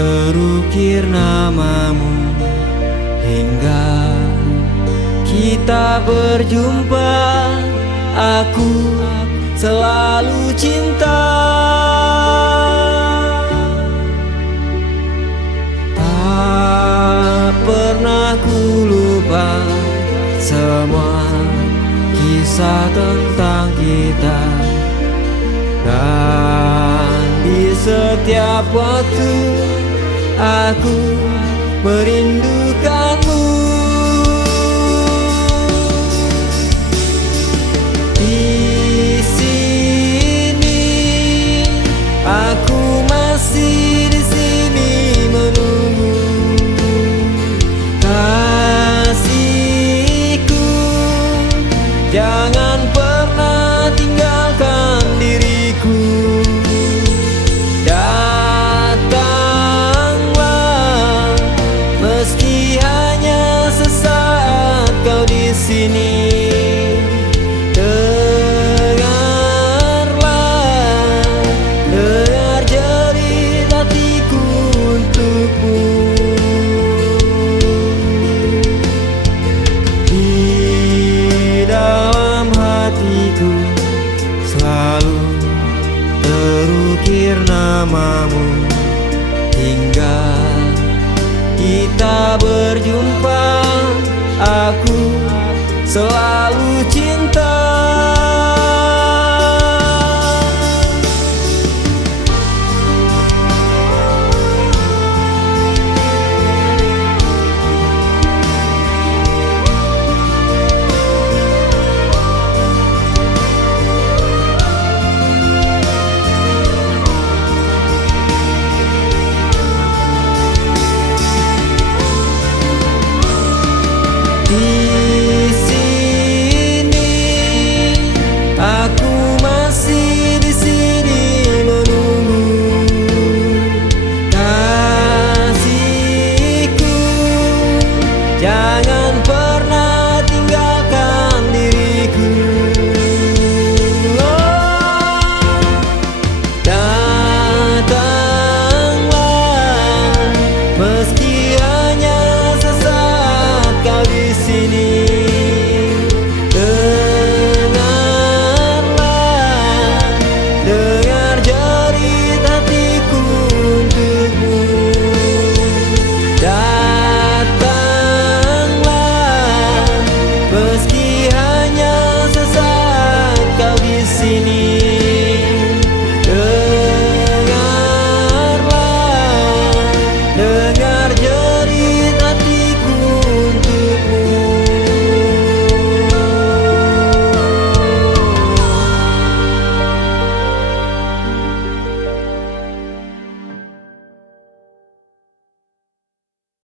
terukir namamu hingga kita berjumpa. Aku selalu cinta, tak pernah ku lupa semua kisah tentang kita. Dan di setiap waktu aku merindukanmu. Di sini aku masih di sini menunggu kasihku. Jangan pernah tinggalkan diriku. Datanglah meski hanya sesaat kau di sini. Dengar jerit hatiku untukmu. Di dalam hatiku selalu terukir namamu hingga kita berjumpa. Aku selalu